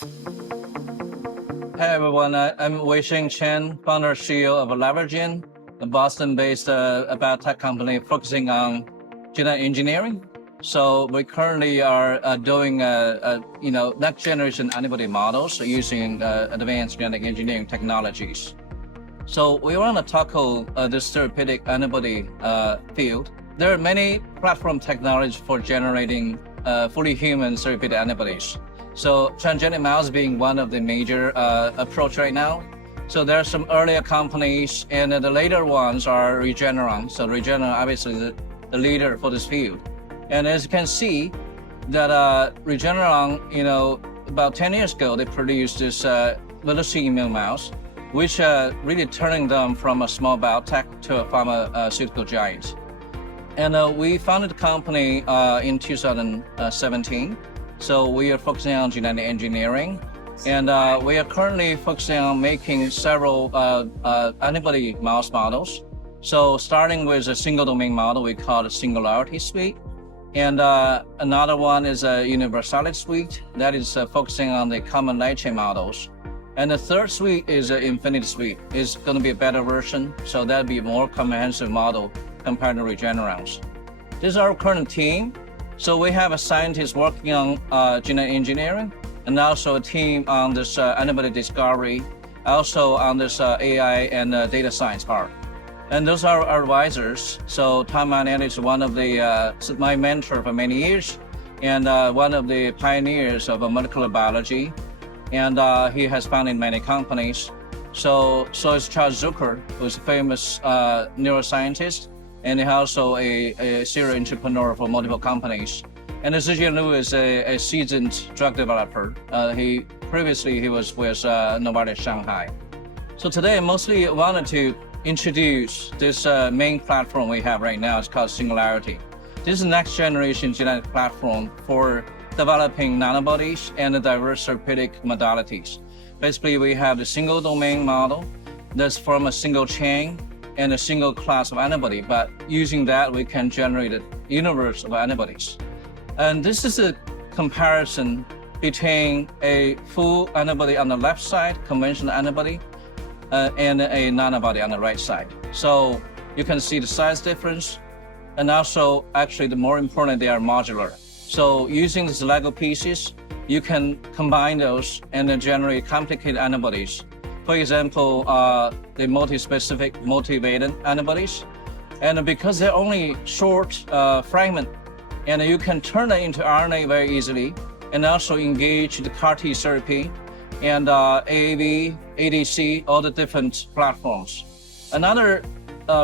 Hey everyone, I'm Weisheng Chen, founder CEO of Leveragen, a Boston-based biotech company focusing on genetic engineering. So we currently are doing next generation antibody models using advanced genetic engineering technologies. So we want to tackle this therapeutic antibody field. There are many platform technologies for generating fully human therapeutic antibodies. So transgenic mouse being one of the major approach right now. So there are some earlier companies, and the later ones are Regeneron. So Regeneron obviously is the leader for this field. And as you can see, that Regeneron, about 10 years ago, they produced this immune mouse, which really turning them from a small biotech to a pharmaceutical giant. And we founded the company in 2017. So we are focusing on genetic engineering, and we are currently focusing on making several antibody mouse models. So starting with a single domain model, we call it Singularity Suite. And another one is a Universality Suite that is focusing on the common light chain models. And the third suite is an Infinity Suite. It's going to be a better version, so that'll be a more comprehensive model compared to Regeneron's. This is our current team. So we have a scientist working on genetic engineering, and also a team on this antibody discovery, also on this AI and data science part. And those are our advisors. So Tom Mann is one of my mentor for many years, and one of the pioneers of molecular biology. And he has founded many companies. So is Charles Zucker, who's a famous neuroscientist, and he's also a serial entrepreneur for multiple companies. And Zijian Liu is a seasoned drug developer. Previously he was with Novartis Shanghai. So today I mostly wanted to introduce this main platform we have right now. It's called Singularity. This is the next generation genetic platform for developing nanobodies and the diverse therapeutic modalities. Basically, we have the single domain model that's from a single chain and a single class of antibody, but using that, we can generate a universe of antibodies. And this is a comparison between a full antibody on the left side, conventional antibody, and a nanobody on the right side. So you can see the size difference, and also, actually, the more important, they are modular. So using these Lego pieces, you can combine those and then generate complicated antibodies. For example, the multi-specific multivalent antibodies. And because they're only short fragment, and you can turn it into RNA very easily, and also engage the CAR T therapy and AAV, ADC, all the different platforms. Another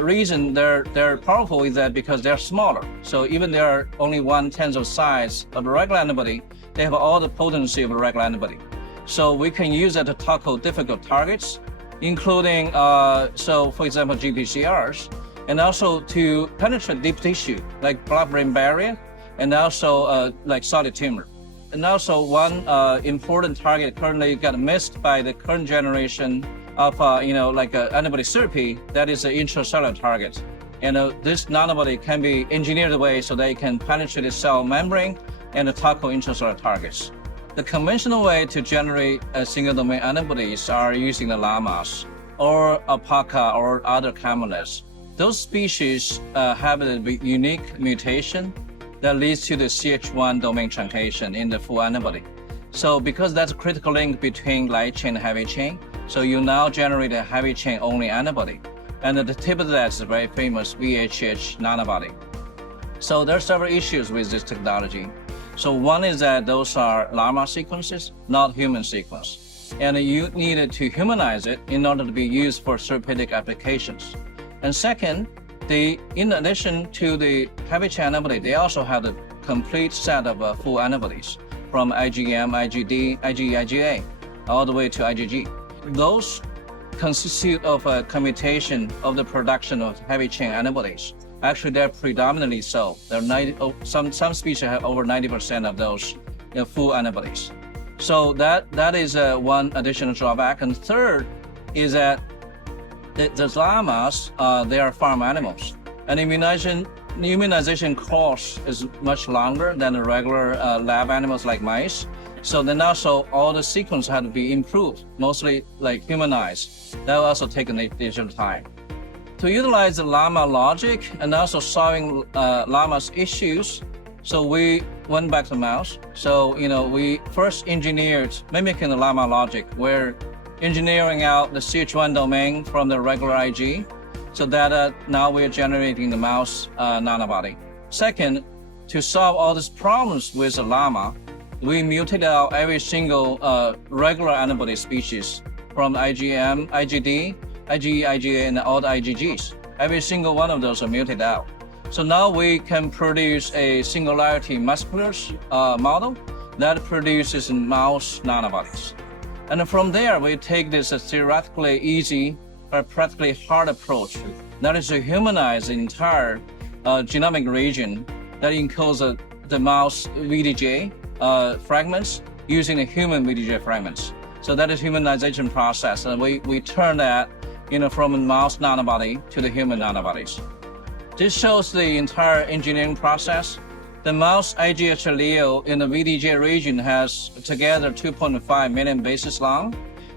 reason they're powerful is that because they're smaller. So even they are only 1/10 of size of a regular antibody, they have all the potency of a regular antibody. So we can use that to tackle difficult targets, including, for example, GPCRs, and also to penetrate deep tissue, like blood-brain barrier, and also like solid tumor. And also one important target currently got missed by the current generation of, antibody therapy, that is an intracellular target. And this nanobody can be engineered away so they can penetrate the cell membrane and tackle intracellular targets. The conventional way to generate a single domain antibodies are using the llamas or alpaca or other camelids. Those species have a unique mutation that leads to the CH1 domain truncation in the full antibody. So because that's a critical link between light chain and heavy chain, so you now generate a heavy chain only antibody. And at the tip of that is a very famous VHH nanobody. So there are several issues with this technology. So one is that those are llama sequences, not human sequence. And you needed to humanize it in order to be used for therapeutic applications. And second, in addition to the heavy chain antibody, they also have the complete set of full antibodies from IgM, IgD, IgE, IgA, all the way to IgG. Those constitute of a commutation of the production of heavy chain antibodies. Actually, they're predominantly so. Some species have over 90% of those full antibodies. So that is one additional drawback. And third is that the llamas, they are farm animals. And immunization course is much longer than the regular lab animals like mice. So then also all the sequence had to be improved, mostly like humanized. That will also take an additional time. To utilize the llama logic and also solving llama's issues, so we went back to mouse. So, we first engineered mimicking the llama logic, where engineering out the CH1 domain from the regular IG, so that now we're generating the mouse nanobody. Second, to solve all these problems with the llama, we mutated out every single regular antibody species from IgM, IgD, IgE, IgA, and all the IgGs. Every single one of those are mutated out. So now we can produce a singularity muscular model that produces mouse nanobodies. And from there, we take this theoretically easy but practically hard approach. That is to humanize the entire genomic region that encodes the mouse VDJ fragments using the human VDJ fragments. So that is humanization process. And we turn that from a mouse nanobody to the human nanobodies. This shows the entire engineering process. The mouse IGH allele in the VDJ region has together 2.5 million bases long.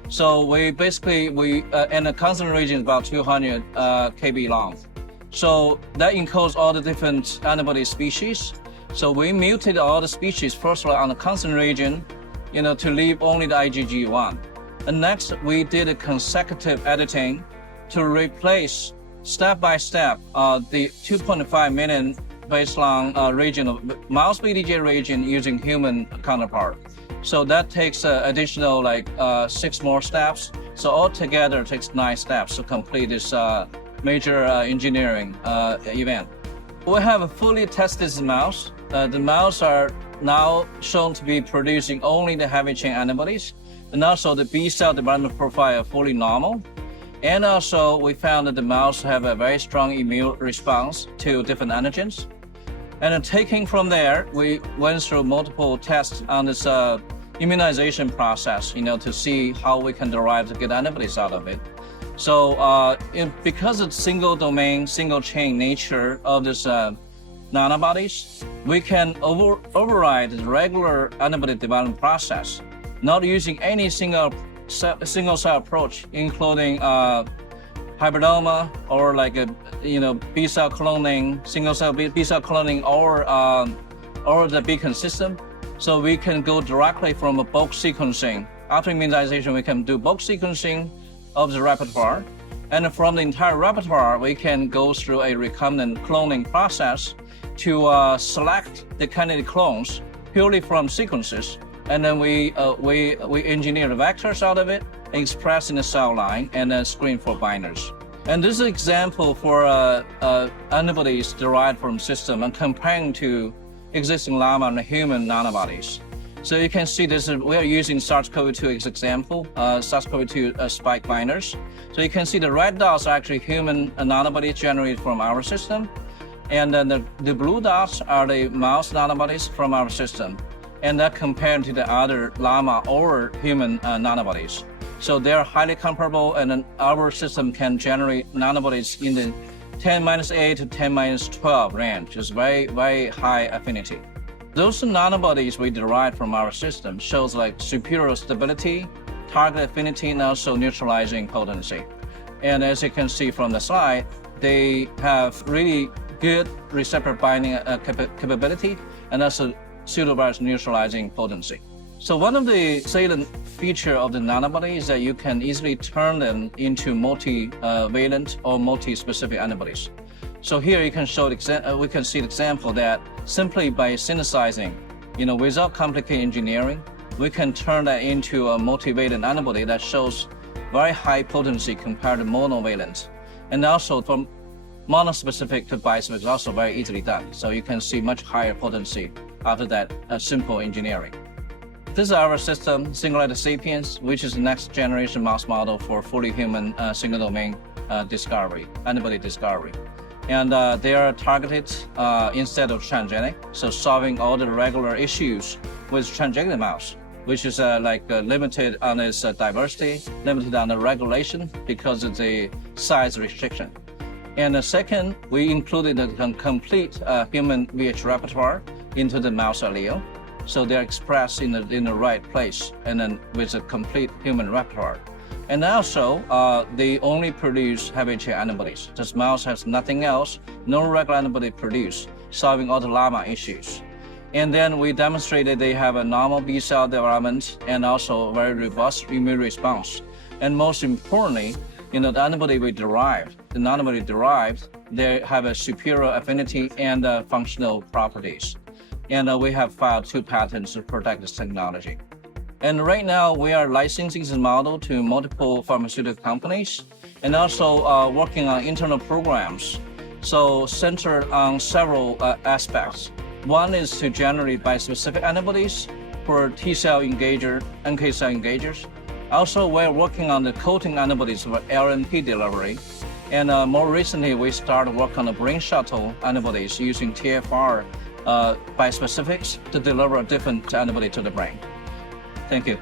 So and the constant region is about 200 kb long. So that encodes all the different antibody species. So we mutated all the species, first of all, on the constant region, to leave only the IgG1. And next, we did a consecutive editing to replace step by step the 2.5 million base long region of mouse VDJ region using human counterpart. So that takes additional 6 more steps. So altogether it takes 9 steps to complete this major engineering event. We have a fully tested mouse. The mouse are now shown to be producing only the heavy chain antibodies, and also the B cell development profile fully normal. And also we found that the mouse have a very strong immune response to different antigens. And then taking from there, we went through multiple tests on this immunization process, to see how we can derive the good antibodies out of it. So because of single domain, single chain nature of this nanobodies, we can override the regular antibody development process, not using any single cell approach, including hybridoma or B cell cloning, single cell B cell cloning, or the beacon system. So we can go directly from a bulk sequencing. After immunization, we can do bulk sequencing of the repertoire. And from the entire repertoire, we can go through a recombinant cloning process to select the candidate clones purely from sequences. And then we engineer the vectors out of it, express in the cell line, and then screen for binders. And this is an example for antibodies derived from system and comparing to existing llama and human nanobodies. So you can see this, we are using SARS-CoV-2 as example, SARS-CoV-2 spike binders. So you can see the red dots are actually human nanobodies generated from our system. And then the blue dots are the mouse nanobodies from our system. And that compared to the other llama or human nanobodies. So they're highly comparable, and then our system can generate nanobodies in the 10-8 to 10-12 range, which is very, very high affinity. Those nanobodies we derived from our system shows superior stability, target affinity, and also neutralizing potency. And as you can see from the slide, they have really good receptor binding capability and also pseudovirus neutralizing potency. So one of the salient features of the nanobody is that you can easily turn them into multivalent or multi-specific antibodies. So here you can show we can see the example that simply by synthesizing, without complicated engineering, we can turn that into a multivalent antibody that shows very high potency compared to monovalent. And also from monospecific to bispecific is also very easily done. So you can see much higher potency after that simple engineering. This is our system, Singularity Sapiens, which is the next generation mouse model for fully human single domain discovery, antibody discovery. And they are targeted instead of transgenic, so solving all the regular issues with transgenic mouse, which is limited on its diversity, limited on the regulation because of the size restriction. And second, we included a complete human VH repertoire into the mouse allele. so they're expressed in the right place, and then with a complete human repertoire. And also, they only produce heavy chain antibodies. This mouse has nothing else, no regular antibody produced, solving all the llama issues. And then we demonstrated they have a normal B cell development and also a very robust immune response. And most importantly, the antibody we derived, they have a superior affinity and functional properties. And we have filed 2 patents to protect this technology. And right now, we are licensing this model to multiple pharmaceutical companies and also working on internal programs, so centered on several aspects. One is to generate bispecific antibodies for T-cell engager, NK cell engagers. Also, we're working on the coating antibodies for LNP delivery. And more recently, we started work on the brain shuttle antibodies using TFR bispecifics to deliver a different antibody to the brain. Thank you.